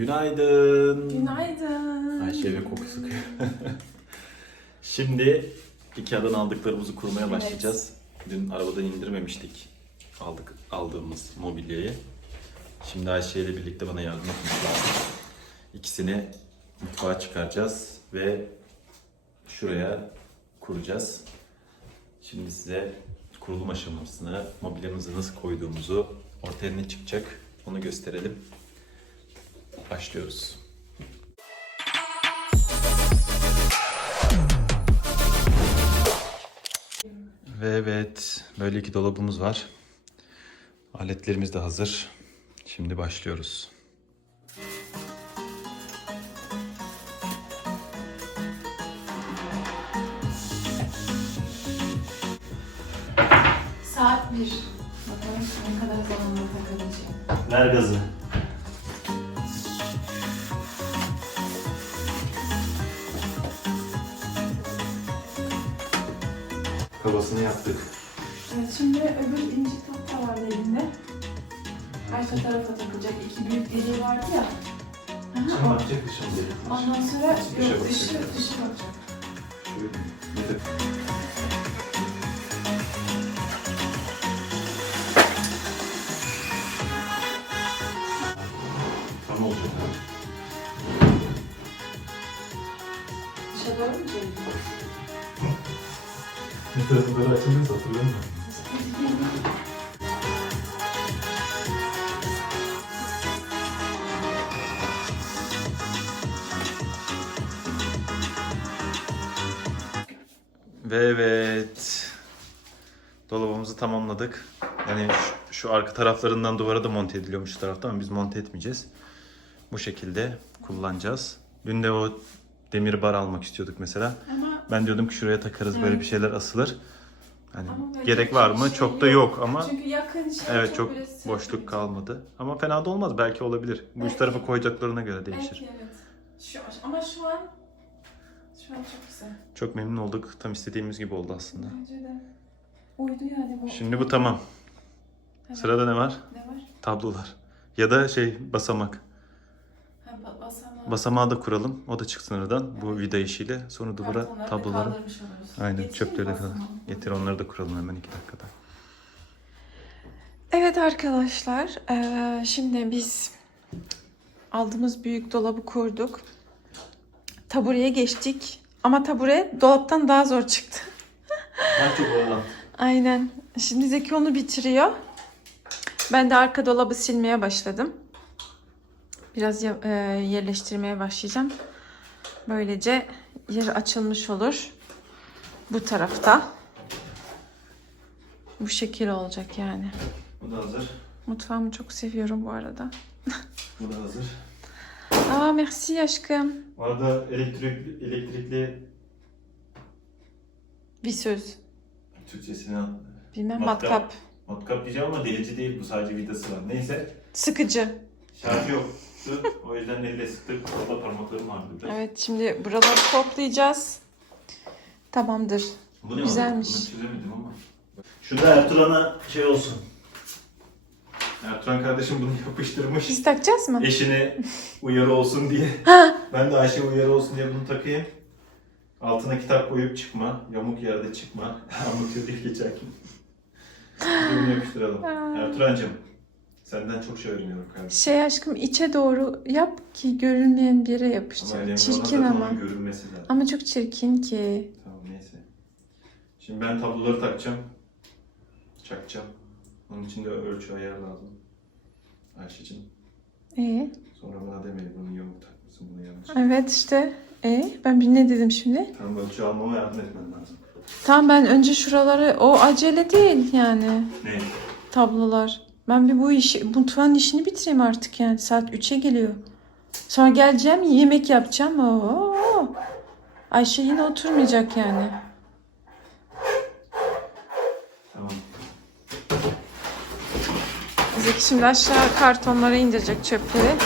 Günaydın. Günaydın. Ayşe eve koku sıkıyor. Şimdi Ikea'dan aldıklarımızı kurmaya Evet. başlayacağız. Dün arabadan indirmemiştik aldık aldığımız mobilyayı. Şimdi Ayşe ile birlikte bana yardım etmişler. İkisini mutfağa çıkaracağız ve şuraya kuracağız. Şimdi size kurulum aşamasını, mobilyamızı nasıl koyduğumuzu, ortaya ne çıkacak onu gösterelim. Başlıyoruz. Ve evet, böyle iki dolabımız var. Aletlerimiz de hazır. Şimdi başlıyoruz. Saat 1. Bakalım ne kadar zamanla takabileceğim. Ver gazı. Deliği vardı ya. Aha, Sen o- bakacak dışarı dedik. Ondan sonra Dışa yok bakacak. dışı, dışı bakacak. Şöyle bir de Tam olacak. Dışa doğru mu çevirdin? Bir tarafı böyle açılırsa hatırlıyor Ve evet. Dolabımızı tamamladık. Yani şu, şu arka taraflarından duvara da monte ediliyormuş şu tarafta ama biz monte etmeyeceğiz. Bu şekilde kullanacağız. Dün de o demir bar almak istiyorduk mesela. Ama Ben diyordum ki şuraya takarız böyle Evet. bir şeyler asılır. Hani böyle gerek çok var mı? şey çok da yok. ama çünkü yakın şey evet çok böyle sık boşluk kalmadı. Ama fena da olmaz. Belki olabilir. Bu üst Belki. tarafa koyacaklarına göre değişir. Belki evet. Şu, ama şu an şu an çok güzel. Çok memnun olduk. Tam istediğimiz gibi oldu aslında. Bence de. Uydu yani bu. Şimdi bu tamam. Evet. Sırada ne var? Ne var? Tablolar. Ya da şey basamak. Ha, ba- basamağı. Basamağı da kuralım. O da çıksın aradan. Bu vida işiyle. Sonra duvara Kartonları da tabloları. kaldırmış oluruz. Aynen Getireyim çöpleri de basamağı. Getir onları da kuralım hemen iki dakikada. Evet arkadaşlar, eee, şimdi biz aldığımız büyük dolabı kurduk. Tabureye geçtik. Ama tabure dolaptan daha zor çıktı. Ben çok oyalan. Aynen. Şimdi Zeki onu bitiriyor. Ben de arka dolabı silmeye başladım. Biraz eee, yerleştirmeye başlayacağım. Böylece yer açılmış olur. Bu tarafta. Bu şekil olacak yani. Bu da hazır. Mutfağımı çok seviyorum bu arada. Bu da hazır. Aa merci aşkım. Bu arada elektrik, elektrikli Bir söz. Türkçesini Bilmem Matkap. matkap. matkap diyeceğim ama delici değil bu sadece vidası var. Neyse Sıkıcı. şarjı yoktu. O yüzden elle sıktık. Orada parmaklarım vardı biraz. Evet şimdi buraları toplayacağız. Tamamdır. Bu ne Güzelmiş. Bunu çözemedim ama. Şurada Ertuğrul'a şey olsun. Ertuğrul kardeşim bunu yapıştırmış. Biz takacağız mı? Eşine uyarı olsun diye. ben de Ayşe uyarı olsun diye bunu takayım. Altına kitap koyup çıkma. Yamuk yerde çıkma. Anlatıyor diye geçerken. Bunu yapıştıralım. Ertuğrul'cığım senden çok şey öğreniyorum kardeşim. Şey aşkım içe doğru yap ki görünmeyen bir yere önemli olan Çirkin zaten ama. onun görünmesi zaten. Ama çok çirkin ki. Tamam neyse. Şimdi ben tabloları takacağım. Çakacağım. Onun için de ölçü ayar lazım. Ayşe'cim. Ee, Sonra bana demeyin bunu yamuk takmışsın bunu yanlış. evet işte. Ee, ben bir ne dedim şimdi? Tamam ölçü almama yardım etmen lazım. Tamam ben önce şuraları o acele değil yani Ne? tablolar. Ben bir bu işi mutfağın işini bitireyim artık yani saat 3'e geliyor. Sonra geleceğim yemek yapacağım. Oo. Ayşe yine oturmayacak yani. Tamam. Zeki şimdi aşağı kartonlara indirecek çöpleri.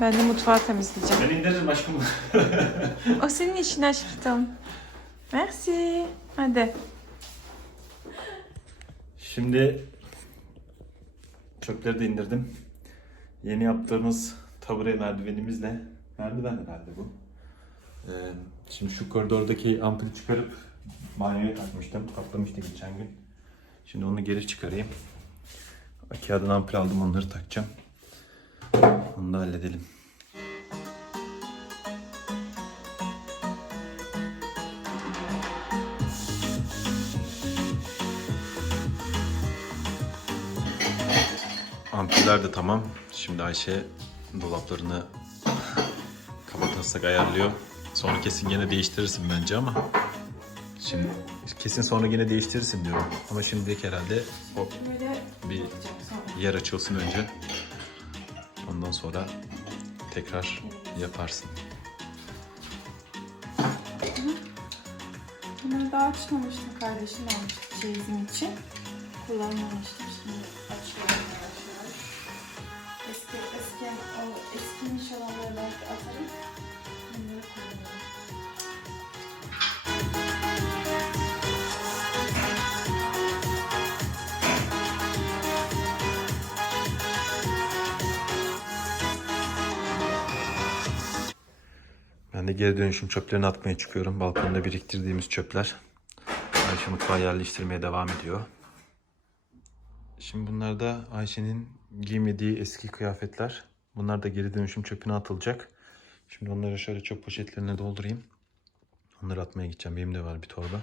Ben de mutfağı temizleyeceğim. Ben indiririm aşkım. O senin işin aşkım. Merci. Hadi. Şimdi çöpleri de indirdim. Yeni yaptığımız tabure merdivenimizle merdiven herhalde bu. Ee, şimdi şu koridordaki ampulü çıkarıp banyoya takmıştım. Kaplamıştı geçen gün. Şimdi onu geri çıkarayım. Ikea'dan ampul aldım onları takacağım. Onu da halledelim. Ampuller de tamam. Şimdi Ayşe dolaplarını kapatırsak ayarlıyor. Sonra kesin gene değiştirirsin bence ama. Şimdi kesin sonra gene değiştirirsin diyorum. Ama şimdilik herhalde o bir yer açılsın önce. Ondan sonra tekrar yaparsın. Bunları daha açmamıştım. Kardeşim almıştı çeyizim için. Kullanmamıştım. Şimdi Ben de geri dönüşüm çöplerini atmaya çıkıyorum. Balkonda biriktirdiğimiz çöpler. Ayşe mutfağa yerleştirmeye devam ediyor. Şimdi bunlar da Ayşe'nin giymediği eski kıyafetler. Bunlar da geri dönüşüm çöpüne atılacak. Şimdi onları şöyle çöp poşetlerine doldurayım. Onları atmaya gideceğim. Benim de var bir torba.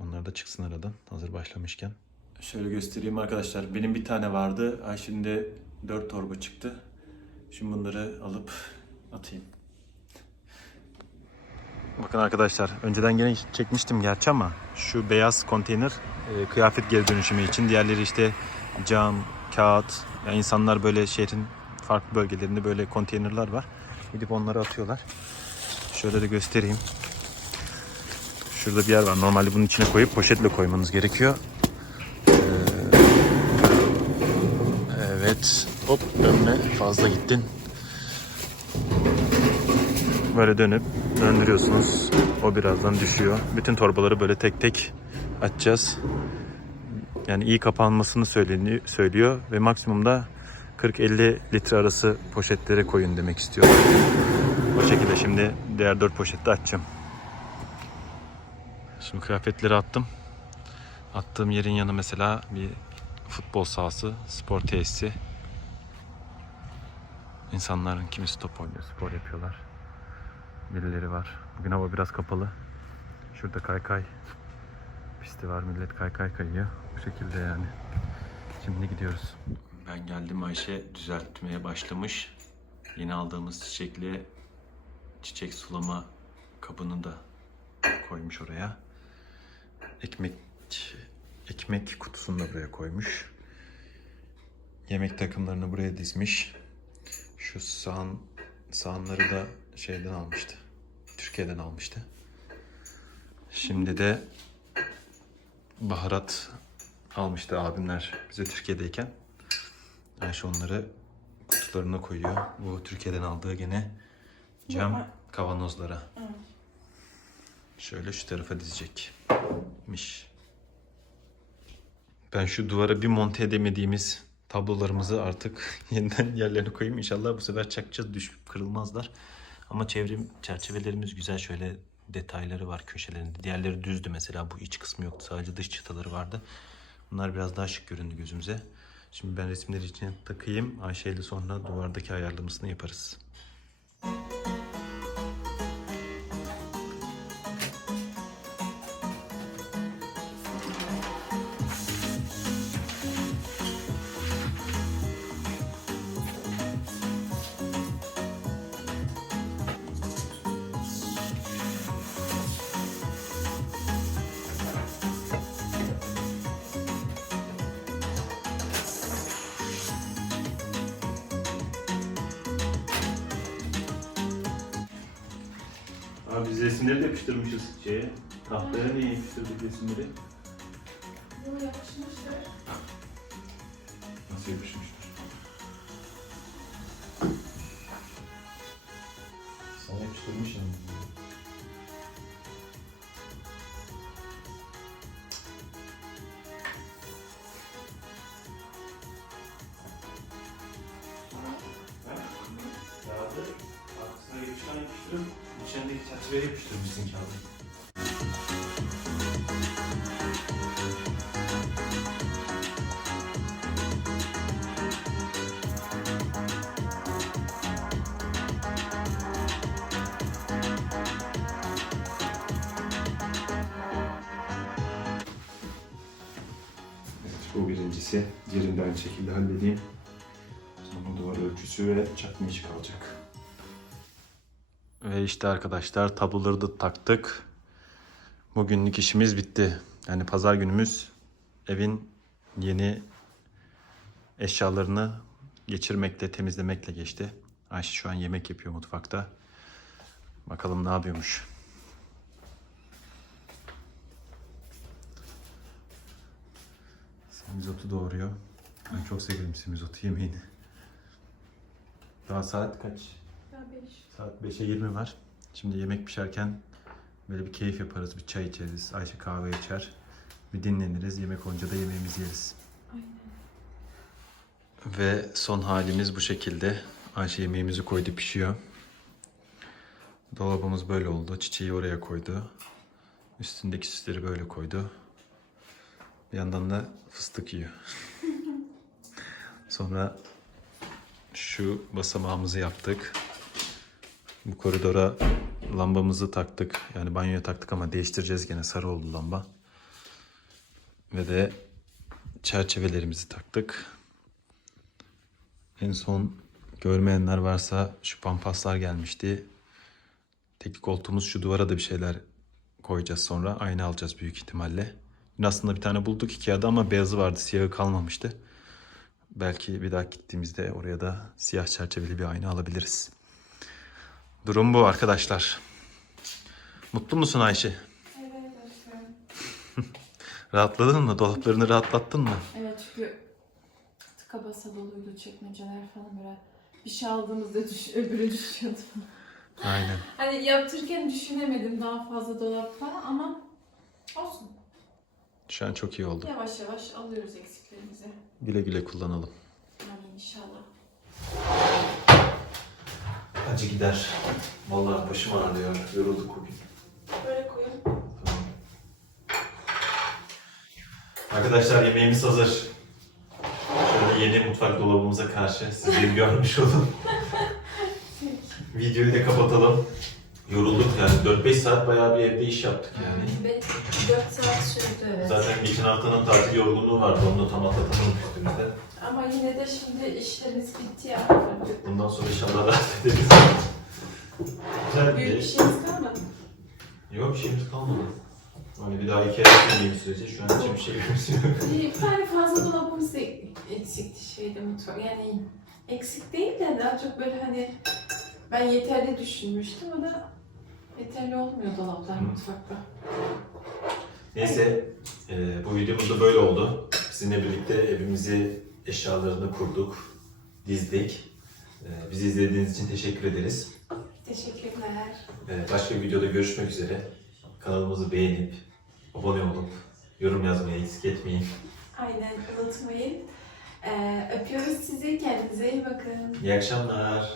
Onlar da çıksın aradan hazır başlamışken. Şöyle göstereyim arkadaşlar. Benim bir tane vardı. Ayşe'nin de dört torba çıktı. Şimdi bunları alıp atayım. Bakın arkadaşlar önceden gene çekmiştim gerçi ama şu beyaz konteyner e, kıyafet geri dönüşümü için diğerleri işte cam, kağıt yani insanlar böyle şehrin farklı bölgelerinde böyle konteynerler var. Gidip onları atıyorlar. Şöyle de göstereyim. Şurada bir yer var. Normalde bunun içine koyup poşetle koymanız gerekiyor. Ee, evet. Hop dönme. Fazla gittin. Böyle dönüp döndürüyorsunuz. O birazdan düşüyor. Bütün torbaları böyle tek tek açacağız. Yani iyi kapanmasını söylüyor ve maksimumda 40-50 litre arası poşetlere koyun demek istiyor. O şekilde şimdi diğer 4 poşette açacağım. Şimdi kıyafetleri attım. Attığım yerin yanı mesela bir futbol sahası, spor tesisi. İnsanların kimisi top oynuyor, spor yapıyorlar. Birileri var. Bugün hava biraz kapalı. Şurada kaykay pisti var. Millet kaykay kayıyor. Bu şekilde yani. Şimdi gidiyoruz. Ben geldim Ayşe düzeltmeye başlamış. Yeni aldığımız çiçekli çiçek sulama kabını da koymuş oraya. Ekmek ekmek kutusunu da buraya koymuş. Yemek takımlarını buraya dizmiş. Şu sağan sahanları da şeyden almıştı. Türkiye'den almıştı. Şimdi de baharat almıştı abimler bize Türkiye'deyken. Ayşe onları kutularına koyuyor. Bu Türkiye'den aldığı gene cam kavanozlara. Şöyle şu tarafa dizecekmiş. Ben şu duvara bir monte edemediğimiz tablolarımızı artık yeniden yerlerine koyayım. İnşallah bu sefer çakacağız düşüp kırılmazlar. Ama çevrim çerçevelerimiz güzel şöyle detayları var köşelerinde. Diğerleri düzdü mesela bu iç kısmı yoktu. Sadece dış çıtaları vardı. Bunlar biraz daha şık göründü gözümüze. Şimdi ben resimleri içine takayım. Ayşe ile sonra duvardaki ayarlamasını yaparız. Abi biz resimleri de yapıştırmışız şeye. Tahtaya niye yapıştırdık resimleri? Bu yapışmıştır. Nasıl yapışmışlar? Çerçeveyi yapıştırmışsın kağıdı. Bu birincisi. Diğerini de aynı şekilde halledeyim. Sonra duvar ölçüsü ve çakma işi kalacak. Ve işte arkadaşlar tabloları da taktık. Bugünlük işimiz bitti. Yani pazar günümüz evin yeni eşyalarını geçirmekle, temizlemekle geçti. Ayşe şu an yemek yapıyor mutfakta. Bakalım ne yapıyormuş. Semizotu doğuruyor. Ben çok severim semizotu yemeğini. Daha saat kaç? Saat 5'e 20 var. Şimdi yemek pişerken böyle bir keyif yaparız. Bir çay içeriz. Ayşe kahve içer. Bir dinleniriz. Yemek olunca da yemeğimizi yeriz. Ve son halimiz bu şekilde. Ayşe yemeğimizi koydu pişiyor. Dolabımız böyle oldu. Çiçeği oraya koydu. Üstündeki süsleri böyle koydu. Bir yandan da fıstık yiyor. Sonra şu basamağımızı yaptık. Bu koridora lambamızı taktık. Yani banyoya taktık ama değiştireceğiz gene sarı oldu lamba. Ve de çerçevelerimizi taktık. En son görmeyenler varsa şu pampaslar gelmişti. Tek koltuğumuz şu duvara da bir şeyler koyacağız sonra. Ayna alacağız büyük ihtimalle. Dün aslında bir tane bulduk Ikea'da ama beyazı vardı siyahı kalmamıştı. Belki bir daha gittiğimizde oraya da siyah çerçeveli bir ayna alabiliriz. Durum bu arkadaşlar. Mutlu musun Ayşe? Evet aşkım. Rahatladın mı? Dolaplarını rahatlattın mı? Evet çünkü tıka basa doluydu çekmeceler falan böyle. Bir şey aldığımızda düş, öbürü düşüyordu. Aynen. Hani yaptırırken düşünemedim daha fazla dolap falan ama olsun. Şu an çok iyi oldu. Yavaş yavaş alıyoruz eksiklerimizi. Güle güle kullanalım. Yani inşallah. Acı gider. Vallahi başım ağrıyor. Yorulduk bugün. Böyle koyalım. Arkadaşlar yemeğimiz hazır. Şöyle yeni mutfak dolabımıza karşı sizleri görmüş olun. Videoyu da kapatalım. Yorulduk yani 4-5 saat bayağı bir evde iş yaptık yani. 4 saat sürdü evet. Zaten geçen haftanın tatil yorgunluğu vardı. Onu da tam atlatalım. Ama yine de şimdi işlerimiz bitti ya. Bundan sonra inşallah rahat ederiz. Güzel Büyük bir bir şeyimiz kalmadı. Yok bir şeyimiz kalmadı. Hani bir daha iki ay gitmediğim sürece şu an için bir şey yok. Bir tane fazla dolabımız ek- eksikti şeyde mutfak. Yani eksik değil de daha çok böyle hani ben yeterli düşünmüştüm o da yeterli olmuyor dolaplar Hı. mutfakta. Neyse e, bu videomuz da böyle oldu. Sizinle birlikte evimizi eşyalarını kurduk, dizdik. E, bizi izlediğiniz için teşekkür ederiz. Teşekkürler. E, başka bir videoda görüşmek üzere. Kanalımızı beğenip, abone olup, yorum yazmayı eksik etmeyin. Aynen unutmayın. Ee, öpüyoruz sizi. Kendinize iyi bakın. İyi akşamlar.